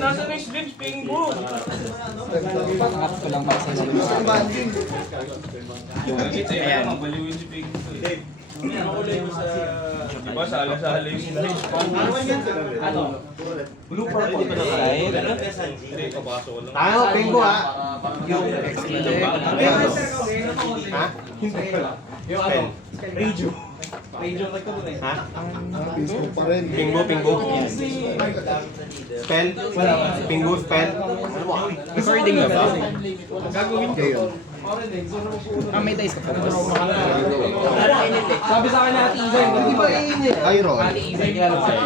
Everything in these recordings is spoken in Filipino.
nasa na yung slips, Pingo? Pangat ko lang para sa inyo. Ayan. Mabaliwin si Pingo. Diba, sala-sala yung slips. Ano? Blue purple ka na Side. Hindi, kabaso ko lang. Tayo, Pingo ha. Yung X-Elect. Ha? Hindi. Yung ano? Radio. Radio nagkabunin. Ha? Pingo pa rin. Pingo, Pingo. Spell? Pingo, spell? Recording na ba? Gagawin ko yun. May dice ka pa. Sabi sa akin na Ate Izay, hindi ba iinit? Ay, Ron. Ate Izay, kilala ko sa'yo.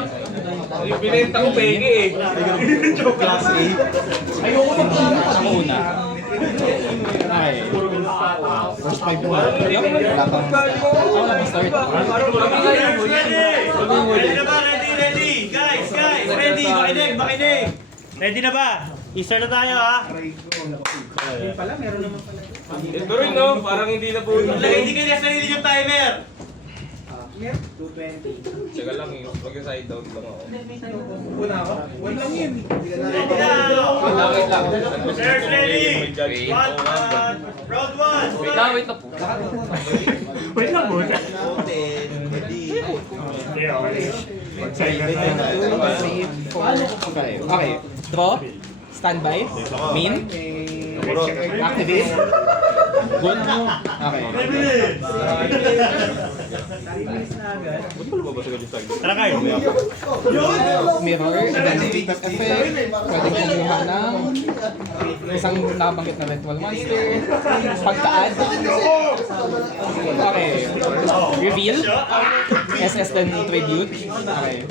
Yung binenta ko, peke eh. Class A. Ayoko mag-iinit. Ako una. Okay. First 5 mo. Wala pang... Ako lang start. Ready na ba? Ready! Guys! Ready! Makinig! Ready na ba? I-start na tayo ha! Ito rin no, parang hindi na po. Hindi kayo na sarili yung timer! Teka lang eh, mag-side down lang ako. Ready na! Wait lang. Sirs, ready! May judge. Round 1! Wait lang, wait lang po. Wait lang po! Okay. Draw. Standby. Main. Activate. Good. Okay. Ba't pa lumabas agad yung side? Tara kayo! Mirror. Identity effect. Pwede kumuha ng isang nabanggit na ritual monster. Pagka-add. Okay. Reveal. SS then tribute. Okay.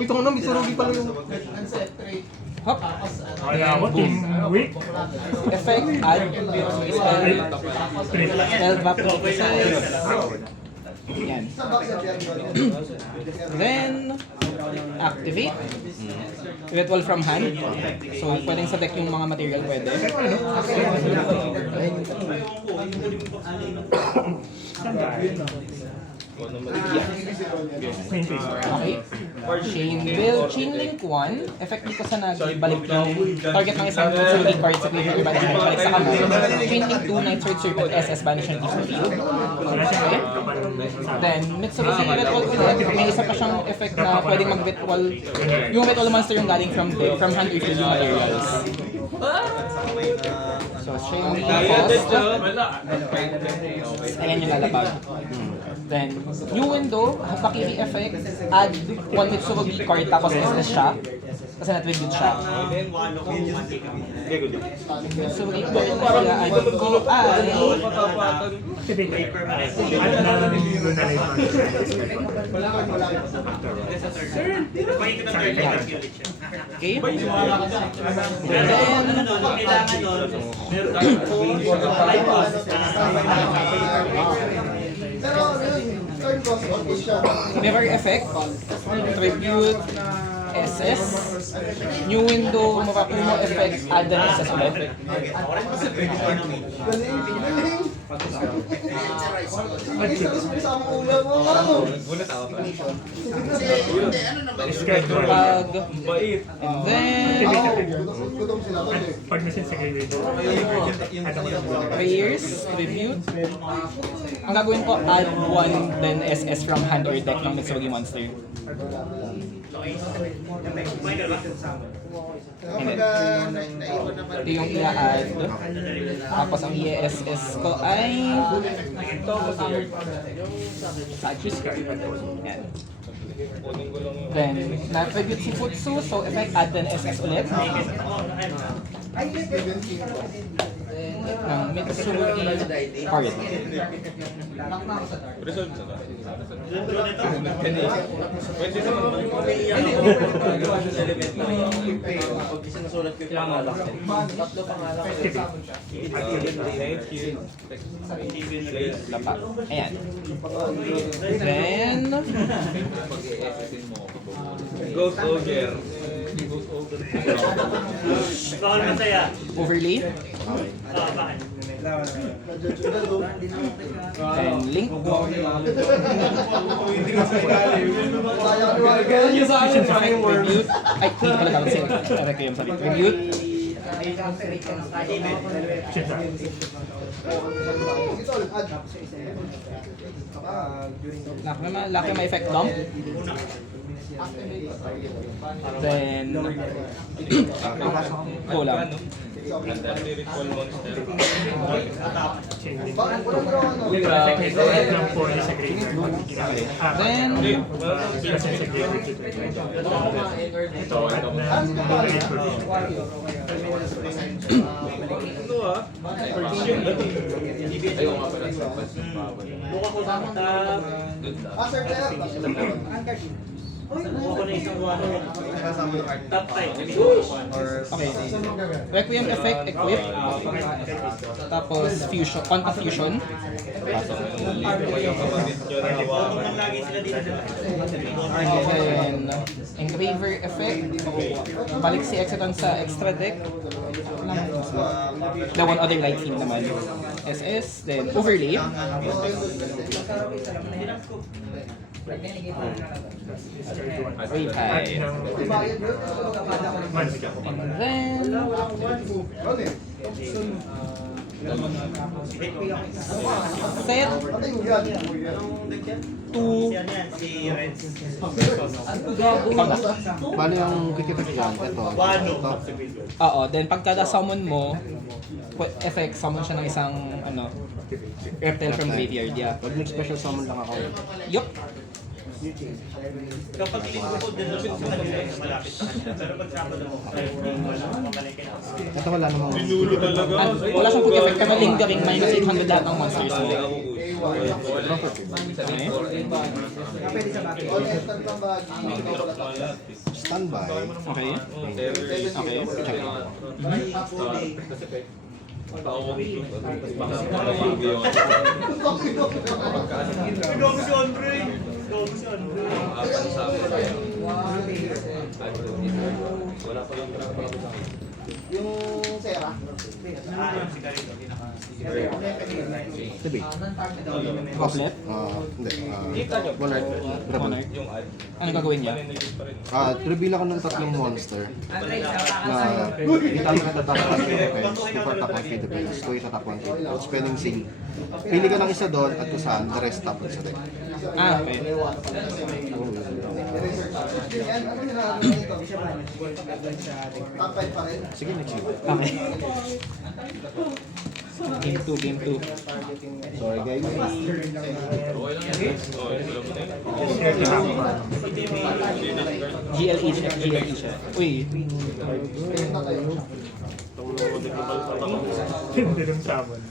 Uy, ito nga na, may sarugi pala yung... Hop. Team weak! Effect. Add. Spell back to the side. Yan. Then, activate. Ritual from hand. So, pwedeng sa deck yung mga material pwede. Okay. Chain link 1. Effect dito sa nagbalik yung target ng isang Sugi card sa graveyard or banishment balik sa kamay. Chain link 2, Night Sword Serpent, SS, banishment if you feel. Okay. Then, Mitsubishi Ritual ulit. May isa pa siyang effect na pwedeng mag-ritual. Yung ritual monster yung galing from deck, from hand refill yung materials. So, siya yung cost. Ayan yung lalabag. Then, new window, Hakiri effect, add 1 Mitsurugi card tapos SS siya. Kasi na-tribute siya. Mitsurugi card na sila, add ko ay... Okay. Mirror effect, tribute, SS, new window, Murakumo effect, add an SS ulit. Pag, and then, Pag nasin sa graveyard. prayers, tribute. Ang gagawin ko, add 1 then SS from hand or deck ng Mitsurugi monster. Ito yung i-add. Tapos ang i-SS ko ay... Yan. Then, na-tribute si Futsu, so effect add then SS ulit. Ng Mitsurugi card. Resolve sa ka? Lapa. Ayan. Then, Ghost Ogre. Bawal masaya. overlay. Bakit? And link. Sayang sa akin yung words. Review. Ay, hindi pala dapat siya. Direct ko yung sabi. Review. Laki may effect dump. Then, go lang. Anti-recall monster. Then, Ito ah. Ayaw nga pala sa okay. Requiem effect, equip. Tapos fusion, quantum fusion. Then, engraver effect. Balik si Exeton sa extra deck. The one other light theme naman. SS, then overlay. Wave high. And then, set to Bali ang kikita dyan, ito. oo, then pagkada summon mo, effect summon siya ng isang ano, reptile from graveyard, yeah. Pag nag-special summon lang ako. Yup. Kapag linggo ko, din naman sa kanila malapit sa kanila. Pero pag Sabado mo, mabalik ka na. Ito wala namang... Pinulo talaga. Wala siyang put effect pero lingering minus 800 lahat ng monsters mo. Standby. Okay. Okay. Gago si Andre! Gago si Andre! Yung Sera. Si Carito, Tabi. Goblet. Hindi. Monarch. Monarch. Yung ad. Ano gagawin niya? Reveal ako ng tatlong monster. Na itama ka tatak ng defense, super attack ng feed defense, 2 attack 1 feed. Spending sync. Pili ka ng isa doon at kung saan, the rest tapon sa deck. Ah, okay. Sige, next week. Okay. Game 2, game 2. Sorry guys. Okay lang yan. Okay, alam mo na yun. GLE siya. Uy. Hindi ng sabon.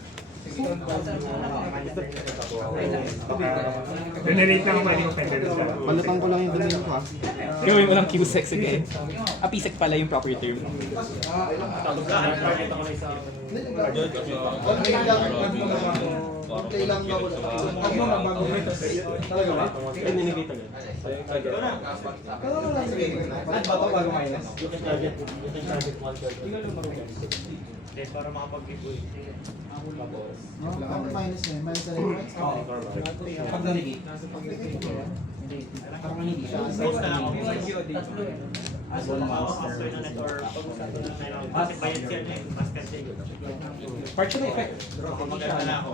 Generate lang ako pwede kong pwede sa Palitan ko lang yung domain ko ha. Gawin mo lang Q-Sex again. Pisek pala yung proper term. para makapag-giveaway. Post na lang ako. After na net or pag-usapan na tayo. Kasi bayad siya na mas kasi. Partial effect. Maganda na ako.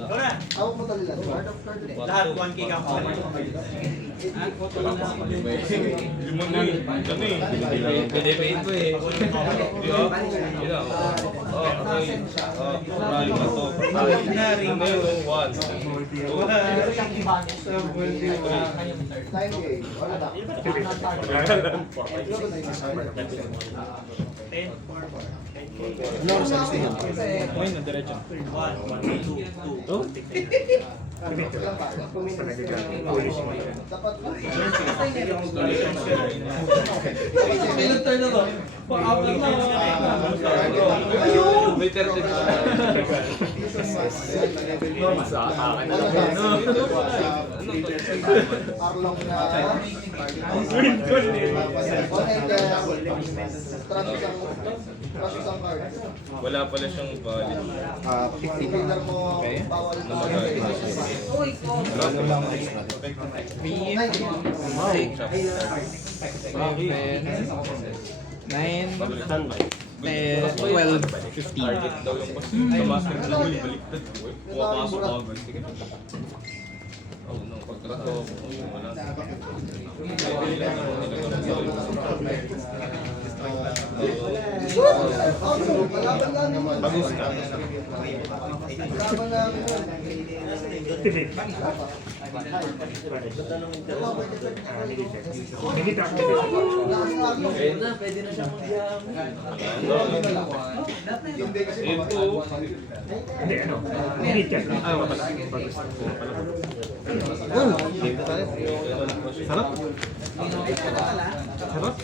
Ikaw na! Lahat 1K ka ako. Limon na eh. Ano eh. Pwede pa ito eh. Yun ah. Okay. Rally na to. Ring na yun. 10, 4, Ano oras alis na yan? Ngayon, nadiretso. 1, 2, 2. May 30. Sa akin na lang. Arlong na Wala pala siyang valid. 15 Okay. Na magalit. Ano lang extra. 3, 6, 7, 9, 10, 12, 15. Target daw yung boss. Sa master na baliktad. Pumapasok agad. Sige. Oh no, pagkato. Wala. Bagus ka. Ito. Sarap? Sarap?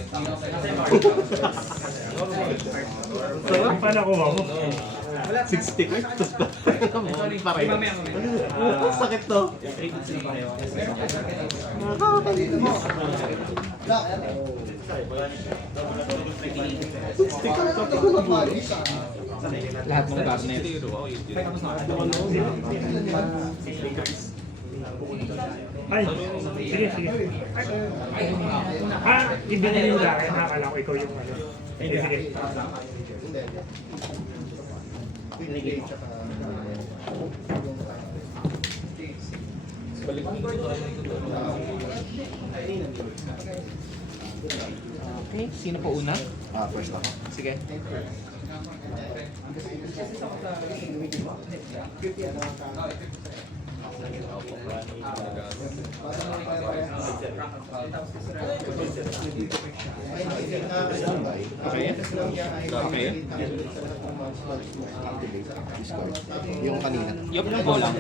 Sarap? Paano kuha mo? 60 cards. Pareho. Sakit to. Lahat ng cabinet. Ay, sige, sige. Ibigay yung sa akin. Nakakala ko ikaw yung ano. Sige. Okay, sino po una? First ako. Sige. Okay. Okay. Activate. Discard. Yung kanina. Yup, go lang.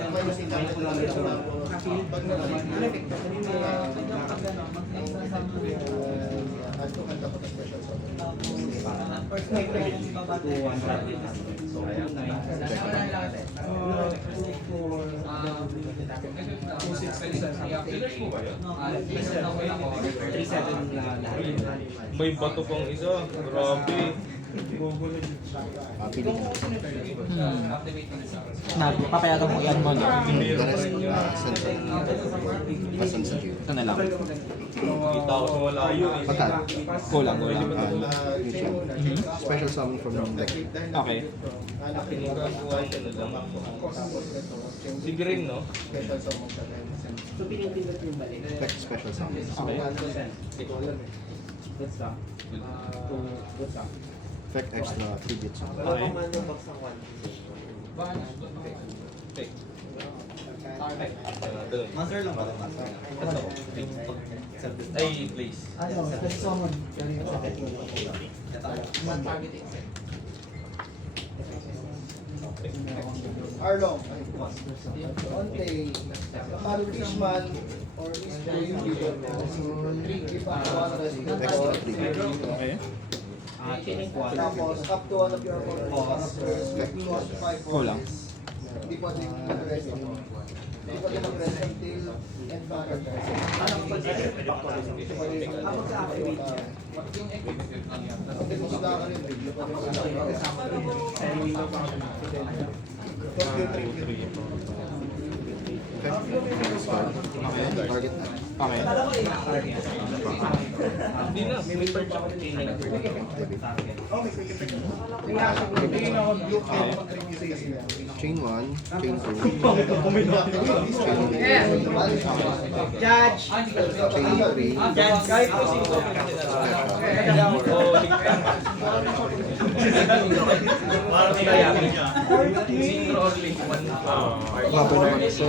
May bato pang isa. Grabe. Pili. Papayagan mo yan mo, no? The rest, sensor. Sensitive. Ito na lang. Kita ko sa malayo eh. Pagka. Go lang, go lang. Special summon from deck. Okay. Pinagagawa siya na lang. Si Green, no? Deck special summon. Okay. Effect extra tribute summon. Okay. Take. Master lang ba? Ay, please. Arlong. Onte. Kapalo Fishman or Mr. Extra tribute. Okay. Tapos, up to one of your opponents. Cost 5 Go lang. Hindi pwede mag-rest. Hindi pwede mag-rest until end back. Hindi mo sila ka rin. Target na. Okay. Hindi na, may perch ako. Chain 1, chain 2, Judge! chain 3, Kahit po sino ko parang nayamin niya. Sino or link one. Babo naman, sir.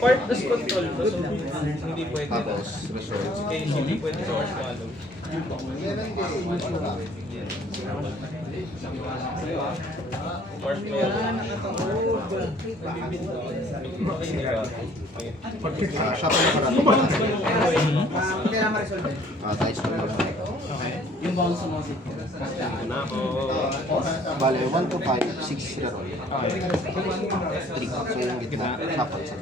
Part does control to, so hindi pwede. Tapos, resort. Kaya hindi pwede sa horse malo. Marshmallow. Siya pa nakarami. Tayo sa mga. Yung bounce mo si Na ako. Bale, 1 to 5, 6 sila roll. 3. So yung gitna, shuffle sa.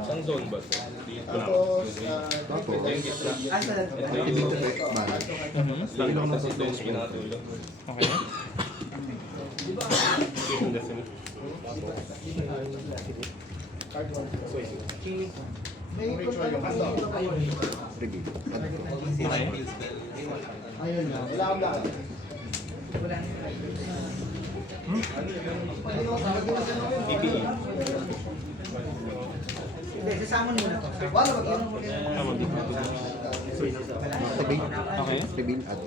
Saan zone ba ito? Tapos, activate effect, bale. Lang kasi ito yung pinatulog. Okay. Review. Activate. Okay. Reveal add.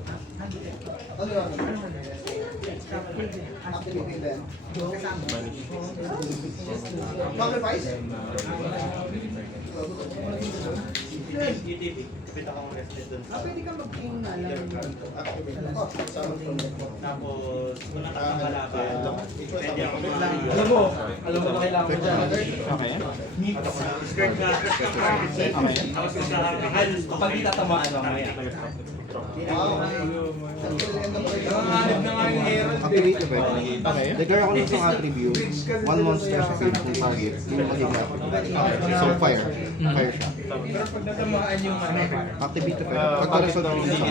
Kapit ako ng rested dun sa... Pwede kang Tapos, wala na kang kalaban. Pwede ako Alam mo na kailangan ko dyan. Okay. skirt ka. Okay. Tapos kakakahal. Kapag di tatamaan mamaya. Activate effect. Okay. Declare ako ng isang attribute. 1 monster sa field ng target. Yung magiging activate. So fire. Fire siya. Activate effect. Pagka-result ng isang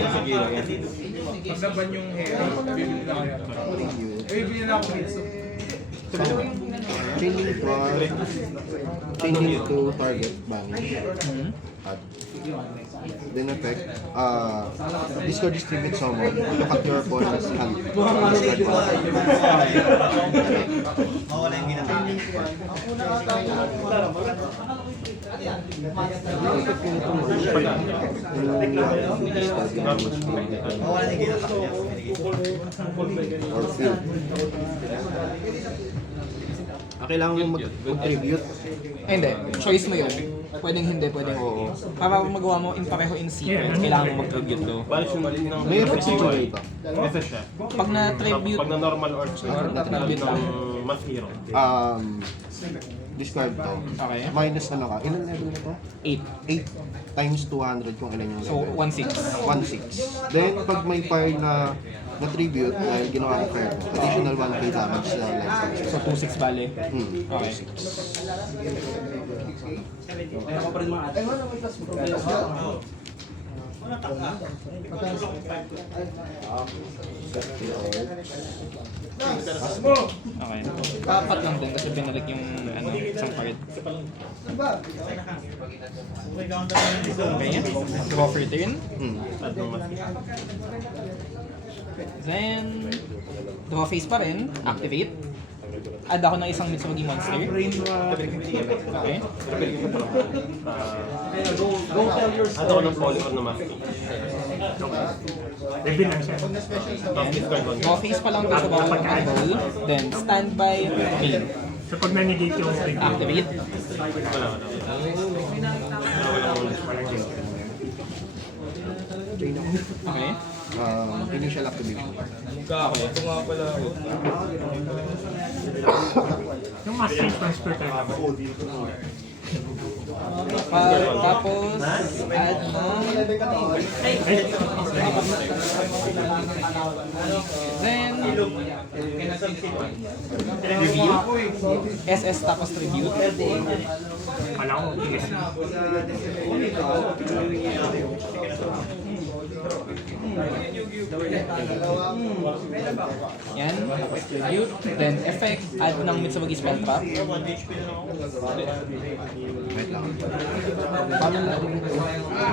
Paglaban yung hair, bibili na kayo. attribute. Bibili na ako rin. Changing to target banish. Add. Then effect, discard distribute summon. Look at your opponent's hand. Discard Wala yung ginagawa. Wala yung ginagawa. or field. Kailangan mo mag-contribute. Hindi. Choice mo yun. Pwedeng hindi, pwedeng oo. Para magawa mo in pareho in sequence, kailangan mo mag-tribute to. Mayroon si Joy ito. Pag na-tribute, Pag na normal or na-tribute lang. mas hero. Discard to. Okay. Minus na ka. Ilan level na to? 8. 8 times 200 kung ilan yung So, level. 1-6. 1-6. Then, pag may fire na tribute dahil ginawa ko fire, additional 1k damage sa life. So, 2-6 bale. Okay. Meron ka pa rin mga ate. Okay. Dapat lang din kasi binalik yung isang card. Okay. Draw for turn. Then, draw face pa rin. Activate. Add ako ng isang Mitsurugi monster. Okay. Go tell your Ano ko ng poly or na maski? Reveal lang siya. Draw face pa lang to sa bawat control. Then, standby, main. So pag nanigate yung Activate. Okay. Initial activation. Okay, ito nga pala ako. yung master transfer tayo naman. Tapos, add ng... Then, review. SS tapos tribute. Kala ko, yes. Yan, tapos tribute. Then, effect, add ng Mitsurugi spell trap. Wait lang. Paano natin ito?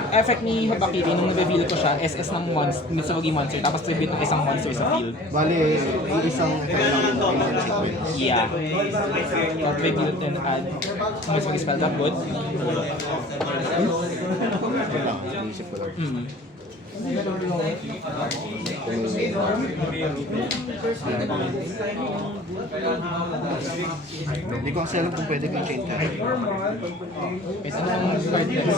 Effect ni Habakiri, nung na-reveal ko siya, SS ng Mitsurugi monster, tapos tribute ng isang monster sa field. Bale, isang effect lang yung isang sequence. Yeah. So, tribute and add Mitsurugi spell trap, good. Ito lang, naisip ko lang. Hindi ko kasi alam kung pwede kang chain carry. Wait, anong card next?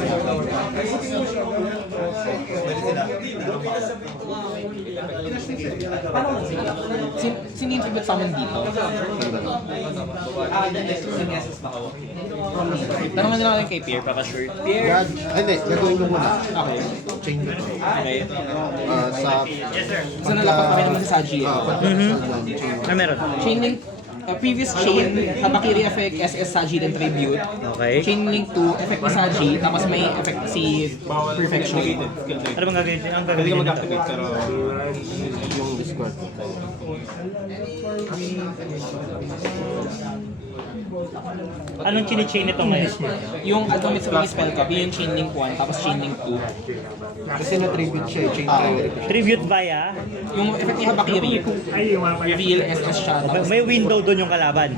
Sino yung tribute summon dito? Tanong na natin kay Pierre, baka sure. Pierre! Hindi, gagawin ko muna. Okay. Chain ko. Okay. Sa... So nalapat kami naman sa Saji. Ah, meron. Chain Link, previous chain, Habakiri effect, SS Saji then Tribute. Okay. Chain Link 2, effect ni Saji, tapos may effect si Perfection. Ano bang gagawin? Ang Pwede ka gagawin mag-activate pero Yung discard ko. Anong chini-chain ito ngayon? Yung Ultimate Swing Spell Cup, yun yung Chain Link 1, tapos Chain Link 2. Kasi na-tribute siya, chain carry. Tribute via? Yung effect ni Habakiri, Ay, yung mga reveal SS siya, tapos May window doon yung kalaban.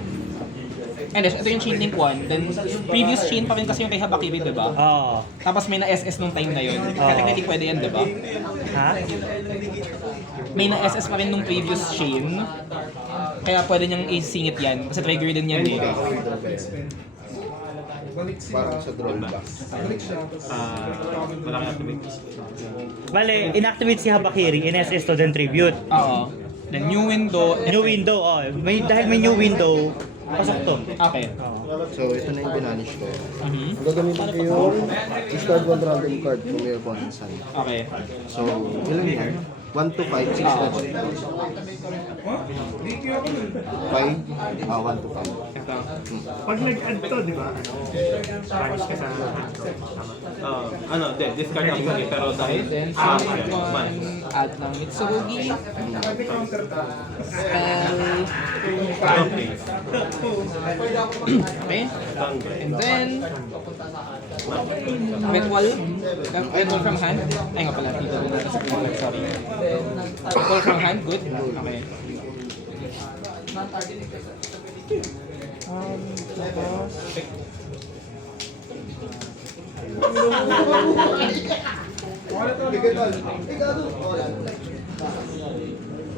and then, ito yung Chain Link 1, then previous chain pa rin kasi yung kay Habakiri, diba? Oo. Tapos may na-SS nung time na yun. Technically pwede yan, diba? Ha? May na-SS pa rin nung previous chain. Kaya pwede niyang isingit yan. Kasi trigger din yan eh. Parang sa draw back. wala kang activate. Bale, inactivate si Habakiri, in-SS to then tribute. Oo. Then new window. New window, oh. Dahil may new window, pasok to. Okay. So, ito na yung binanish ko. Mhm. Gagamitin ko yung discard one random card from your opponent's hand. Okay. So, ilan yan? 1 to 5, 6 cards. 5, 1 to 5. Ito. Pag nag-add to, di ba? Banish ka sa Discard ang isa pero dahil Then, second one, add ng Mitsurugi. Spell. Okay. And then, ritual. Ritual from hand. Ay nga pala, dito na sa ritual, sorry. Ritual from hand, good. Okay.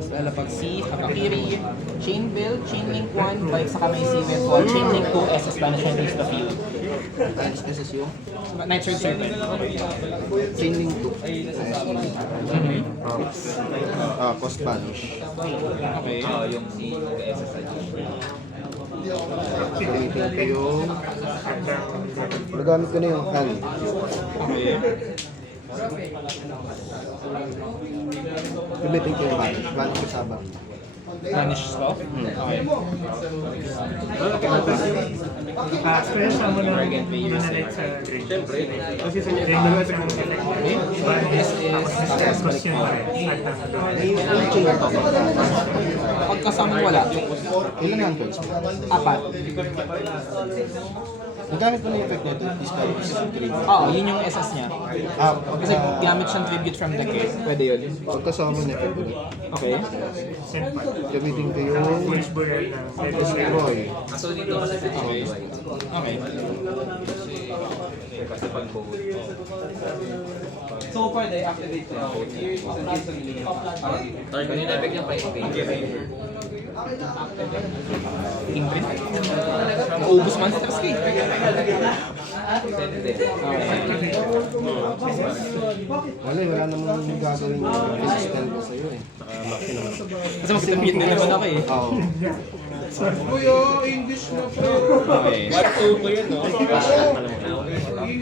Lalapag si Habakiri, Chain Bill, Chain Link 1, balik sa kamay si Ritual, Chain Link 2, SS Banishment is the field. SS yung Night Sword Serpent. chain link 2. Cost banish. Okay. Gagamitin ko yung... Nagamit ko na yung hand. Okay. Gagamitin ko yung banish. Banish ko sabang. Vanish spell? Okay. special mo na minalit sa grade. Kasi sa grade, This is tapos question pa rin. Add na sa doon. Yung chain ito. pagkasama wala. Ilan hand cards mo? 4. Nagamit ko na yung effect nito. Discard is 3. Oo, yun yung SS niya. Kasi Pagka, ginamit siyang tribute from the case. Pwede yun. pagkasama na effect ko. Okay. Send pa. Gamitin ko yung First bullet na destroy. Okay. Okay. So pwede activate siya. Imprint. Naubos monsters ka eh. Wala namang gagawin yung resistant ko sa'yo eh. Kasi mag-tribute din naman ako eh. Oo. Okay.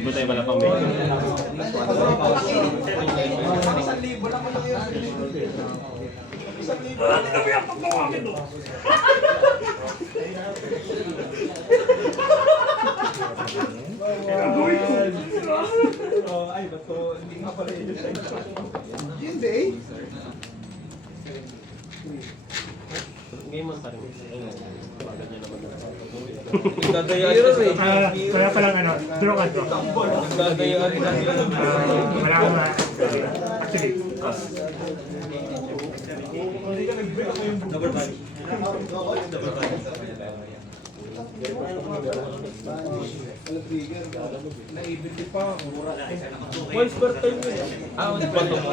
Butay pala pang may. Game on pa rin. Wala palang ano, draw ka draw. Wala akong actually, Once per time yun. Di ba ito mo?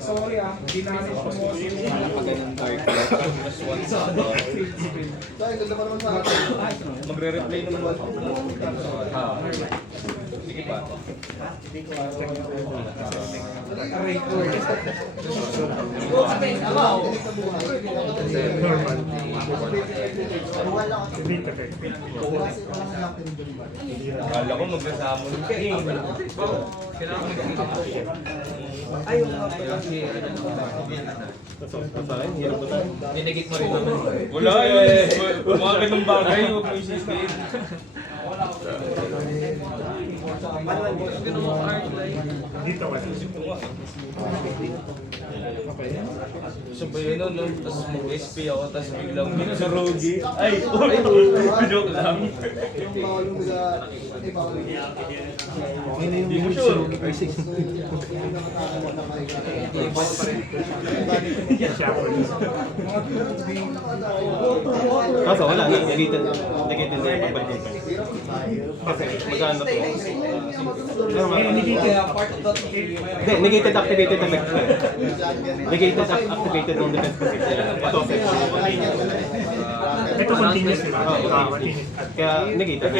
Sorry hindi namin Magre-replay naman ako. Sige pa. Kala ko magkasamon ka eh. Dinigit mo rin naman. Wala eh. Mga ganung bagay, huwag mo isipin. dito ka. Gusto ba yun no? Tapos mag-SP ako, tapos biglang minasurugi. Ay! Joke lang. Hindi mo sure. Kaso wala, negated na yung pagbalik ng price. Kasi magkano to? Hindi, negated activated effect ko. Negated activated ng defense position. Ito effect. Ito continuous, di ba? Continuous. Kaya negated.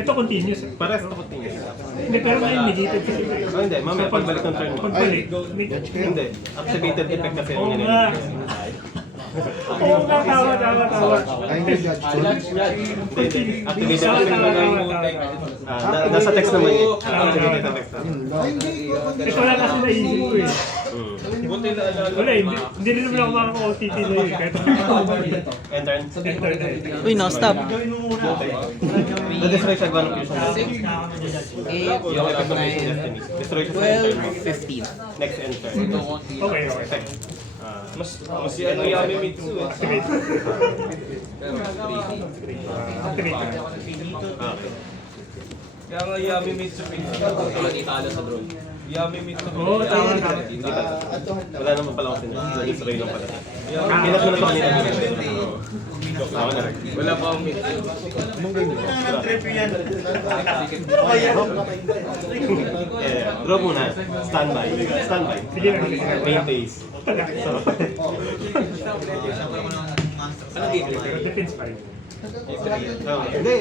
Ito continuous. Parehas ito continuous. Hindi, pero ngayon negated kasi. Oh, hindi, mamaya pagbalik ng turn mo. Pagbalik. Hindi, activated effect kasi Oo yun nga. Oo nga, tawa. Ay, hindi, judge. Hindi, activated effect mo na yung nasa text naman yun. Activated effect. Ito wala kasi naisip ko eh. Buti na alala. Wala, hindi rin naman ako makaka-OTT na yun. Kahit Enter. enter na eh. Uy, no, stop. Na-destroy siya gano'n fusion. 8, Yung effect ng fusion 9, destiny. Destroy siya sa enter. 12, 15. Next enter. Okay. Mas ano Yami Mitsu eh. Activate na. Okay. Kaya nga Yami Mitsu Italo sa drone. Yami Mitsu. Oo, tama. Hindi pa. Wala naman pala ako sinunod. Na-destroy lang pala. Pinat mo na ito kanina. Ako na rin. Wala pa akong Mitsu. Draw muna. Standby. Standby. Sige na. Main phase. Pero defense pa rin. Hindi.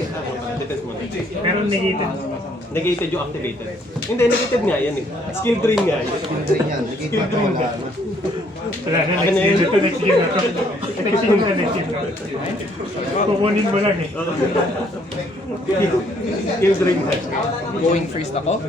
Defense muna. Pero negated. Negated yung activated. Hindi, negated nga yan eh. Skill drain nga yan. Pindrain yan. Naging pa wala na. Wala na, next year na to. Next year na. Kukunin mo lang eh. Skill drain nga. Going first ako.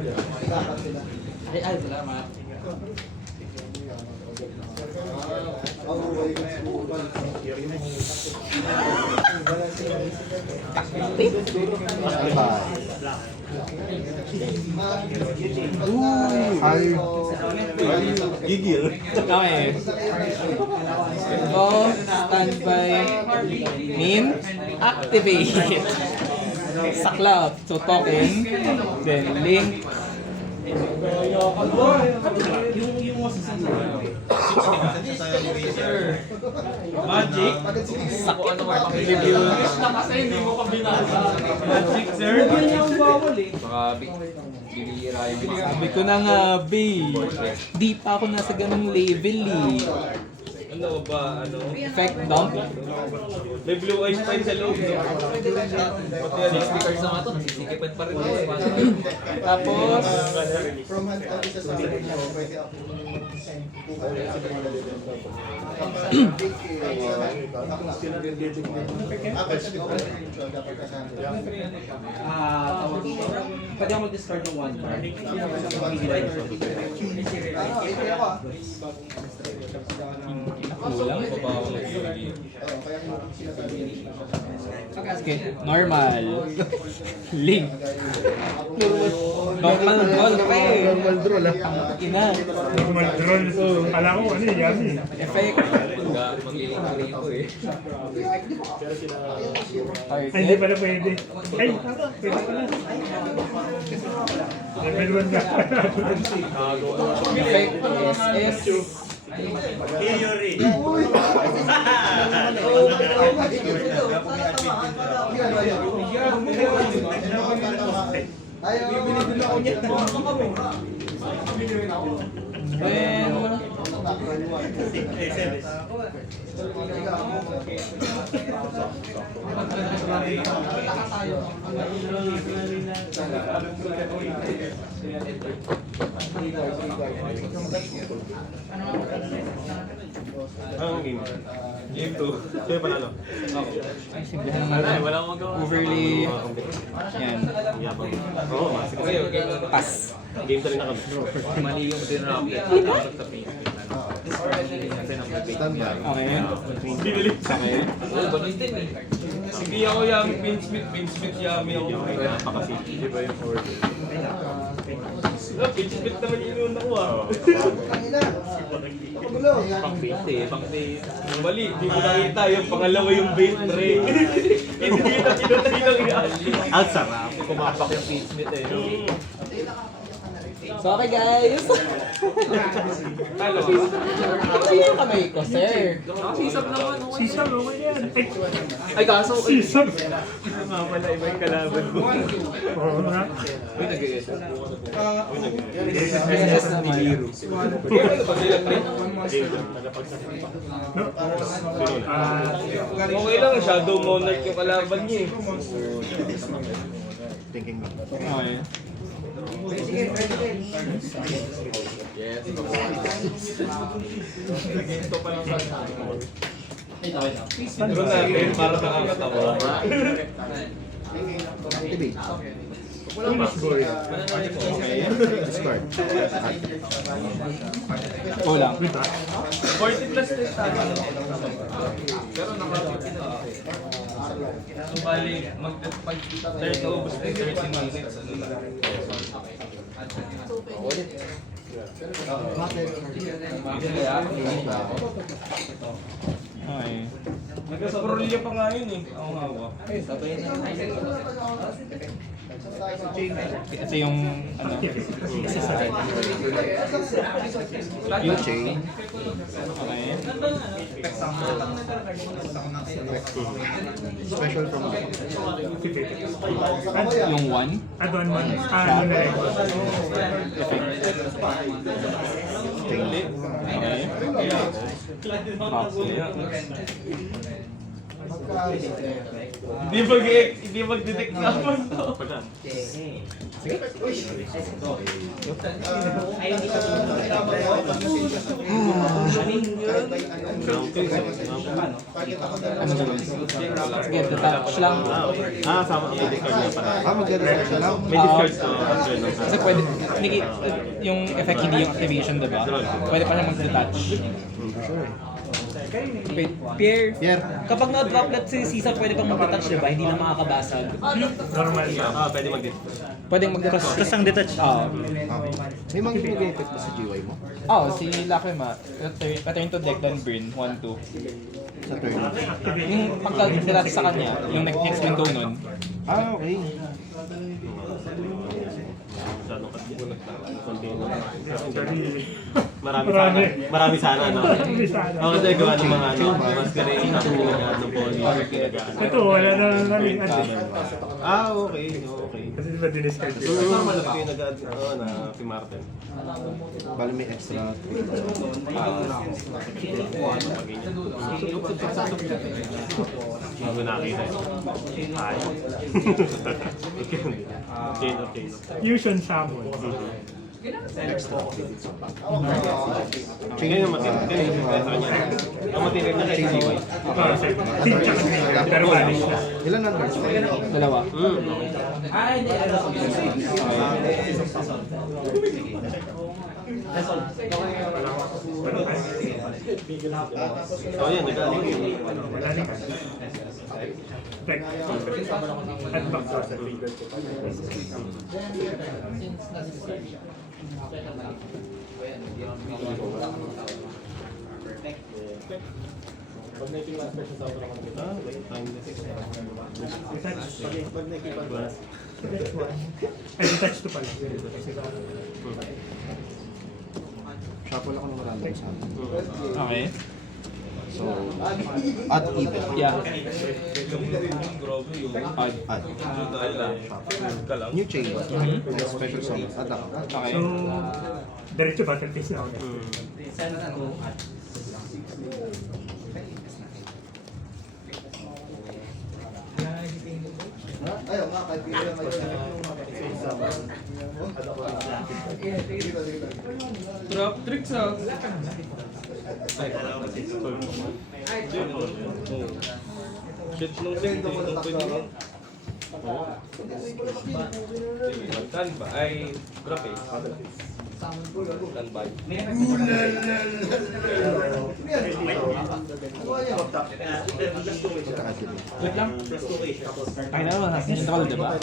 Ay, Gigil. Okay. Ito, standby, min, activate. Saklap. So, token, then link. Magic? Sakit. Review. Magic sir? Sabi ko na nga, babe. Di pa ako nasa ganung level eh. Ano ba? Ano? Effect dump. May blue eyes pa yun sa loob. No? Pati yan. 60 cards na nga ito. Nasisikipan pa rin. Tapos, Pwede ako mag-discard ng one card. Kulang pa ba ako ng Okay, normal. Link. Normal roll pa eh. Normal draw lang. Ina. Normal drone. Kala ko ano eh, yummy. Effect. Ay, hindi pala pwede. Ay, pwede pala. Level 1 na. Effect. SS. Theory. Anong game? Game 2. Sino panalo? Ay, simbahan naman. Wala akong magawa. Overly. Yan. Yabang. Oo, sige. Pass. Game 3 na kami. Mali yung tinrapi. Stand by. Okay. Binili. Okay. Hindi ako yung Pinsmith yummy ako. Napakasiti. Di ba yung order? Pinsmith naman yung inuun ako ah. Pang-bait. Mali, hindi mo nakita yung pangalawa yung bait pre. Hindi na kinatay. Ang sarap. Kumapak yung Pinsmith eh. So, okay guys. Ano? Ano yung kamay ko, sir? Sisap naman. Sisam, okay yan. Ay kaso. Sisam. Nga pala, iba yung kalaban ko. Oo nga. Uy, nag-iis. Yes naman. Kaya ano ba sila pre? No? Okay lang, Shadow Monarch yung kalaban niya eh. Thinking na. Okay. Pero natin, para nakakatawa. Activate. Discard. Kulang. 40 plus test pero nakakapit na. So bali, pag-turn na ubos na 30 minutes, ano lang. Okay. Nag-scroll pa nga yun eh. Ako nga ako. Ito yung ano. Yung chain. Okay. Special from Yung 1. Add-on man. Ano na rin. Okay. Box. Hindi mag-detect na ako to. Ano ba? Sige, detach lang. Sama ang discard na pala. magdadala siya lang. May discard sa Kasi pwede, yung effect hindi yung activation, diba? Pwede pa siya mag-detach. Wait, Pierre, Pierre. Kapag na-droplet si Sisa, pwede pang mag-detach, diba? Hindi na makakabasag. Normal yan. Pwede mag-dit. pwedeng mag-detach. Tapos ang detach. Oo. May magiging effect ba sa GY mo? Oo, si Lakima, return to deck, then burn, 1-2. Sa turn. Yung pagka-detach sa kanya, yung next window nun, Okay. Masyadong Marami sana, no? Marami sana. Ako kasi gawa ng mga masquerade na ng poly. Ito, wala na naling add. Okay. Kasi diba diniscard So, yun? normal na kayo nag-add na si Martin. Bali may extra. Bago nakita yun. Ayaw. Okay. Fusion summon. Ngayon yung matindi. Ganun yung beta niya. Ang matindi na kay GY. Pero banish na. Ilan numbers? dalawa. So yan, nag-aling yung Wala na. Effect. At back to sa touch to pala. Shuffle ako ng random sa akin. Okay. So, add even. Yeah. Grabe yung Odd. Add. ka lang. New chain. Next special summon. Add ako. Okay. So, diretso battle phase na ako. Ayaw nga, kaibigan Drop tricks ah. Shit nung pwede yun. Magkan ba? Ay, drop eh. Standby. Wait lang. Ay na naman, has neutral, di ba?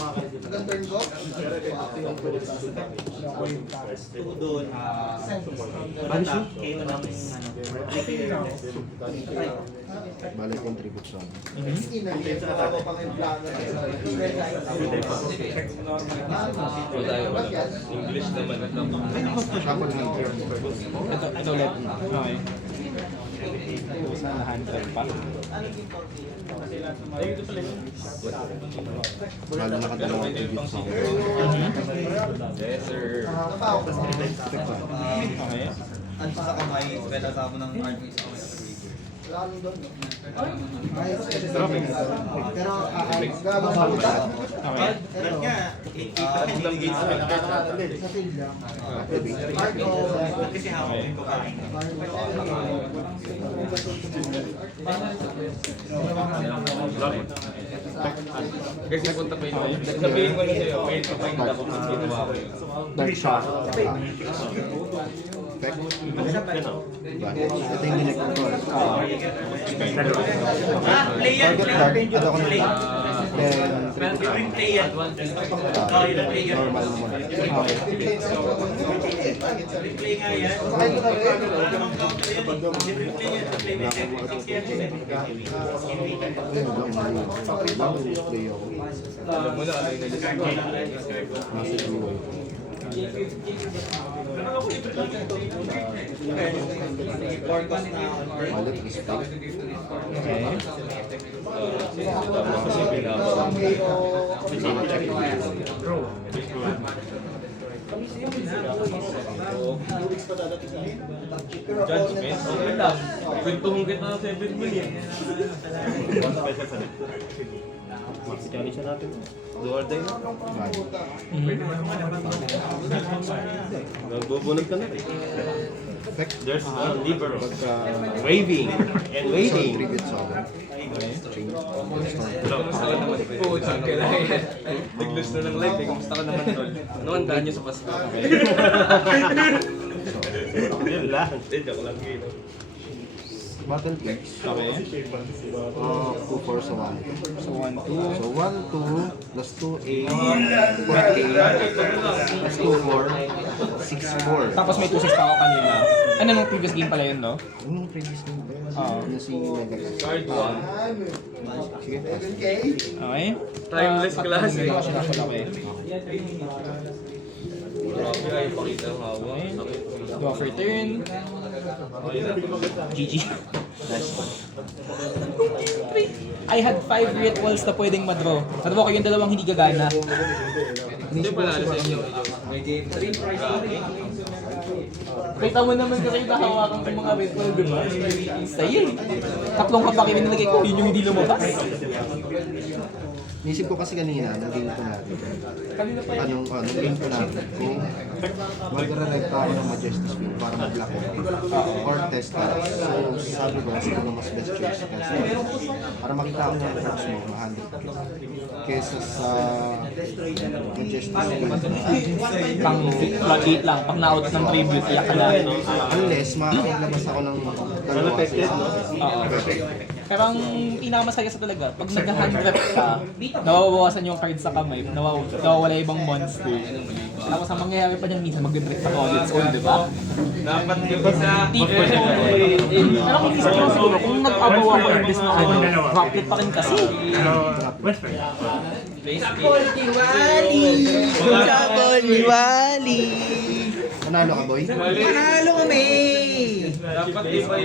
Balik contribute sa Wala yun. English naman. shuffle hand. Ito ulit. Okay. Sa hand trap pa. Lalo nakadalawang tribute sa Yes, sir. Okay. Ano sa kamay, beta sa ng army sa kamay. Okay. Kasi hawak ko pa. Kasi punta pa yun. Sabihin ko na sa'yo, wait pa pa ako kung ginawa ko yun. dark shot. Effect. Bakit? Ito yung ninek ko. Play yan, Target dark. Add ako ng play. then Different play yan. Oh, yun ang play yan. normal muna. Different play nga yan. Wala namang counter yan. Different play yan. Play with different yan. Bago play ako. Alam mo na ano yung Nasa duo. Wallet respect. Okay. Tapos kasi pinapa. Draw. Judgment? Okay lang. Kwentuhong kita ng 7 million. Mexicanism siya natin. Do or die na. Nagbubunod ka na rin. There's a liver. Waving and So, waving. tribute song. Kamusta ka naman? Oo, saan kailangan? Nag-lose na ng live eh. Kamusta ka naman tol? Ano ang daan nyo sa Pasko? Yun lang. Hindi, joke lang gino. Battle picks. Okay. 2-4 sa 1. So 1, 2. So 1, 2, plus 2, 8, 4, 8, plus 2, 4, 6, 4. Tapos may 2-6 pa ako kanina. Ano nung previous game pala yun, no? Yung previous game ba yun? Oo. Yung si Mega. Card 1. Sige, pass. Okay. Timeless class eh. Okay. Grabe ay pakita ang hawa. Go for turn. GG. I had 5 rituals na pwedeng madraw. Nadraw ko yung dalawang hindi gagana. Hindi pala sa inyo. Kita mo naman kasi yung nahawakan ko mga ritual, di ba? Sa'yo eh. Tatlong kapake yung nilagay ko, yun yung hindi lumabas. Nisip ko kasi kanina, nung game ko natin, nung game ko natin, kung mag-re-rekta ako ng Majestic Spin para mag-block ko, or test tayo. So, sabi ko, siguro mas best choice kasi para makita ko yung approach mo, ma-handle ko. Kesa sa Majestic Spin Pang floodgate lang, pag na-out ng tribute, iyak ka na. unless makakalabas ako ng dalawa. Oo. Pero ang pinakamasaya sa talaga, pag nag-hand rep ka, nawawawasan yung card sa kamay, nawawala ibang monster. Tapos ang mangyayari pa niyan minsan, mag-direct sa Collins All, di ba? Dapat yung isa. Pero kung isip ko siguro, kung nag-abaw ako yung business na droplet pa rin kasi. Pero, what's first? Panalo ka, boy? Panalo kami! Dapat iba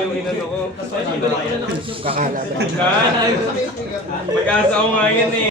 yung inano ko. Kakala. Mag-asa ko nga yan eh.